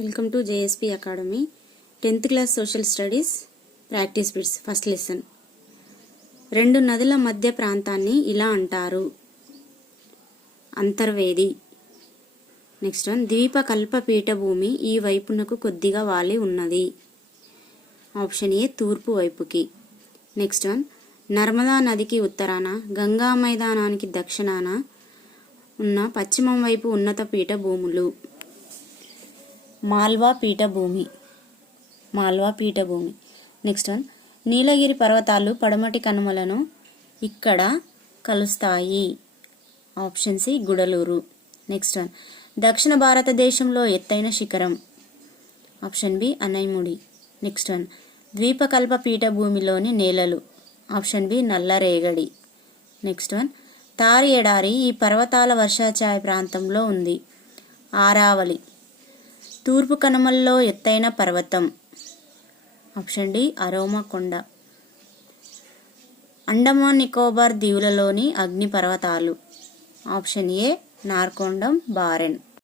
Welcome to JSP academy 10th class social studies practice bits first lesson. రెండు నదుల మధ్య ప్రాంతాన్ని ఇలా అంటారు. అంతర్వేది. నెక్స్ట్ వన్, ద్వీపకల్ప పీఠభూమి ఈ వైపునకు కొద్దిగా వాలి ఉన్నది. ఆప్షన్ ఏ తూర్పు వైపుకి. నెక్స్ట్ వన్, నర్మదా నదికి ఉత్తరాన, గంగా మైదానానికి దక్షిణాన ఉన్న పశ్చిమం వైపు ఉన్నత పీఠభూములు. మాల్వా పీఠభూమి. నెక్స్ట్ వన్, నీలగిరి పర్వతాలు పడమటి కనుమలను ఇక్కడ కలుస్తాయి. Option C Gudalur. Next one, దక్షిణ భారతదేశంలో ఎత్తైన శిఖరం. Option B Anaimudi. Next one, ద్వీపకల్ప పీఠభూమిలోని నేలలు. ఆప్షన్ బి నల్లరేగడి. నెక్స్ట్ వన్, తారి ఎడారి ఈ పర్వతాల వర్షాఛాయ ప్రాంతంలో ఉంది. ఆరావళి. తూర్పు కనుమల్లో ఎత్తైన పర్వతం. Option D Armakonda. అండమాన్ నికోబార్ దీవులలోని అగ్ని పర్వతాలు. Option A Narcondam barren.